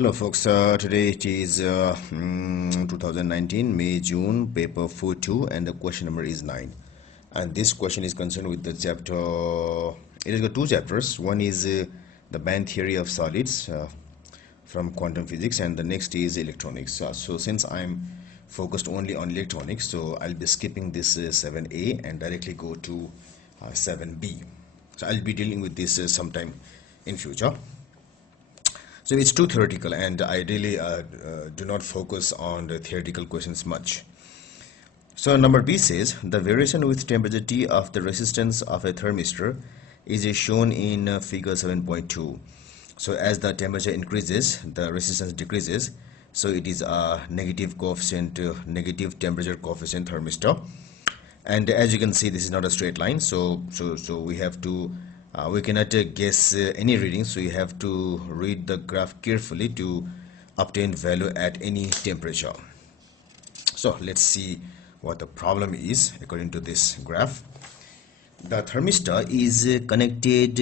Hello folks, today it is 2019 May-June paper 4-2 and the question number is 9, and this question is concerned with the chapter. It has got two chapters. One is the band theory of solids from quantum physics, and the next is electronics. So since I'm focused only on electronics, so I'll be skipping this 7a and directly go to 7b. So I'll be dealing with this sometime in future. So it's too theoretical, and I really do not focus on the theoretical questions much. So number B says the variation with temperature T of the resistance of a thermistor is shown in figure 7.2. So as the temperature increases, the resistance decreases. So it is a negative coefficient, negative temperature coefficient thermistor. And as you can see, this is not a straight line. So we have to we cannot guess any reading, so you have to read the graph carefully to obtain value at any temperature. So let's see what the problem is according to this graph. The thermistor is connected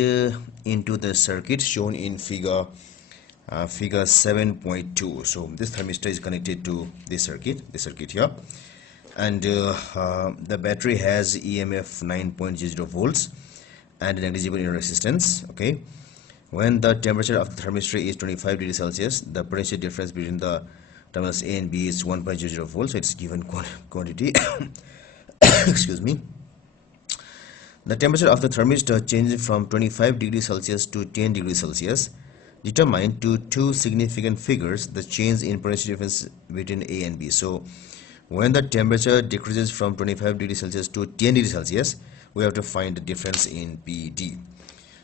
into the circuit shown in figure 7.2. So this thermistor is connected to this circuit here, and the battery has e.m.f 9.00 volts and negligible inner resistance. Okay, when the temperature of the thermistor is 25 degrees Celsius, the potential difference between the terminals A and B is 1.00 volts. So it's given quantity. Excuse me. The temperature of the thermistor changes from 25 degrees Celsius to 10 degrees Celsius. Determine two significant figures the change in potential difference between A and B. So when the temperature decreases from 25 degrees Celsius to 10 degrees Celsius, we have to find the difference in PD.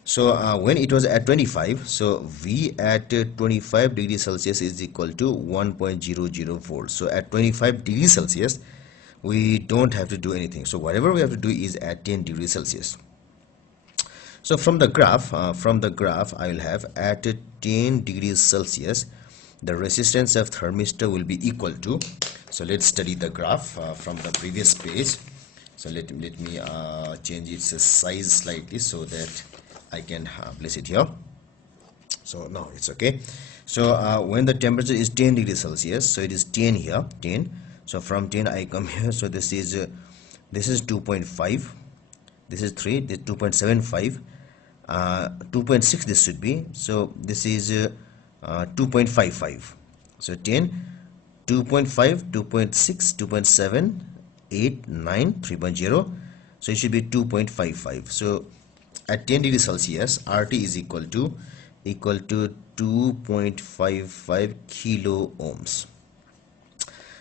So when it was at 25, so V at 25 degrees Celsius is equal to 1.00 volts. So at 25 degrees Celsius, we don't have to do anything. So whatever we have to do is at 10 degrees Celsius. So from the graph, I will have at 10 degrees Celsius, the resistance of thermistor will be equal to. So let's study the graph from the previous page. So let me change its size slightly so that I can place it here. So now it's okay. So when the temperature is 10 degrees Celsius, so it is 10 here, 10. So from 10 I come here. So this is 2.5. This is 3. This 2.75. 2.6 this should be. So this is 2.55. So 10, 2.5, 2.6, 2.7. 8, 9, 3.0. So it should be 2.55. So at 10 degrees Celsius, RT is equal to 2.55 kilo ohms.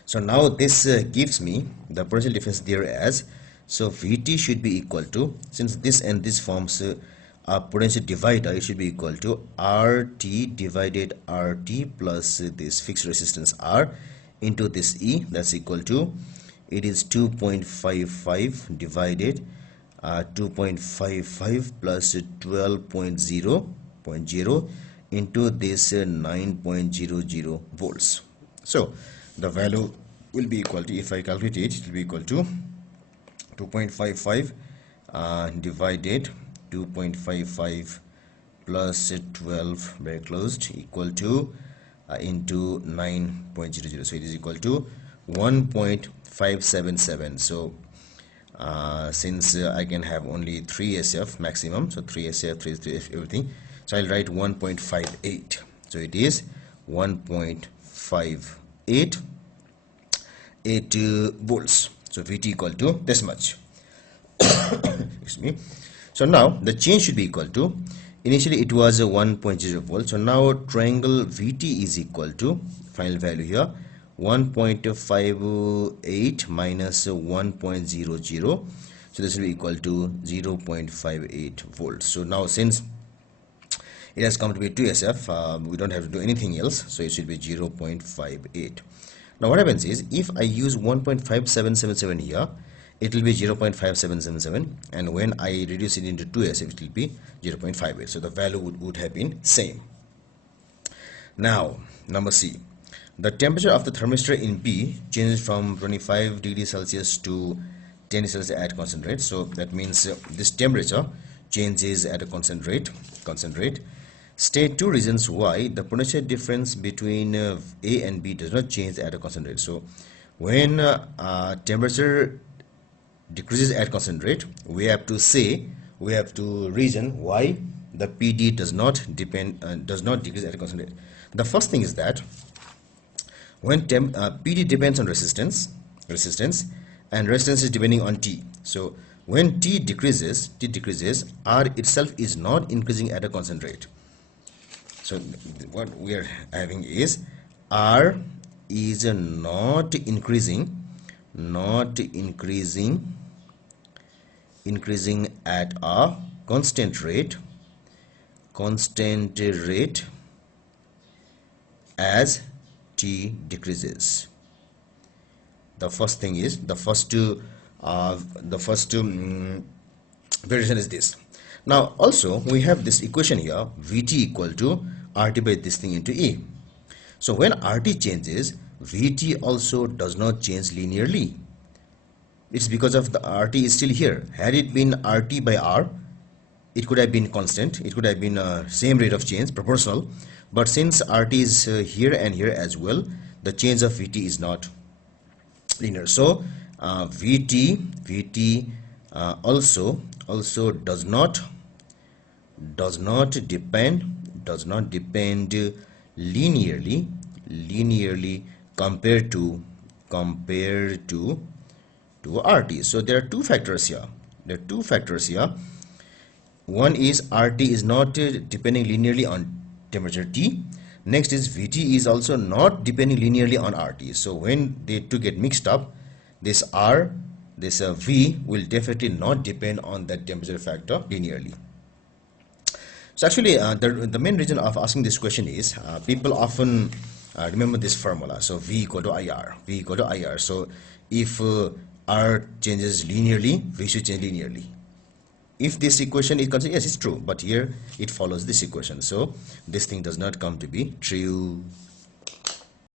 So now this gives me the potential difference there as, so VT should be equal to, since this and this forms a potential divider, it should be equal to RT divided RT plus this fixed resistance R into this E. That's equal to, it is 2.55 divided 2.55 plus 12.0 into this 9.00 volts. So the value will be equal to, if I calculate it, it will be equal to 2.55 divided 2.55 plus 12 very closed equal to into 9.00. So it is equal to 1.577. So since I can have only 3 SF maximum, so 3 SF, 3 SF, everything, so I'll write 1.58. So it is 1.58 volts. So VT equal to this much. Excuse me. So now the change should be equal to, initially it was a 1.0 volts. So now triangle VT is equal to, final value here, 1.58 minus 1.00. So this will be equal to 0.58 volts. So now since it has come to be 2SF, we don't have to do anything else. So it should be 0.58. Now what happens is, if I use 1.5777 here, it will be 0.5777, and when I reduce it into 2SF, it will be 0.58. So the value would have been same. Now number C. The temperature of the thermistor in B changes from 25 degrees Celsius to 10 degrees Celsius at constant rate. So that means this temperature changes at a constant rate. State two reasons why the potential difference between A and B does not change at a constant rate. So when temperature decreases at constant rate, we have to reason why the PD does not decrease at a constant rate. The first thing is that when PD depends on resistance, and resistance is depending on T. So when T decreases, R itself is not increasing at a constant rate. So what we are having is R is not increasing at a constant rate as T decreases. The first thing is variation is this. Now also we have this equation here, Vt equal to RT by this thing into E. So when RT changes, Vt also does not change linearly. It's because of the RT is still here. Had it been RT by R, it could have been constant, it could have been same rate of change, proportional, but since RT is here and here as well, the change of Vt is not linear. So Vt also does not depend linearly compared to RT. So there are two factors here. One is RT is not depending linearly on temperature T. Next is Vt is also not depending linearly on RT. So when they two get mixed up, this V will definitely not depend on that temperature factor linearly. So actually the main reason of asking this question is people often remember this formula. So V equal to IR. So if R changes linearly, V should change linearly. If this equation is considered, yes, it's true, but here it follows this equation. So this thing does not come to be true.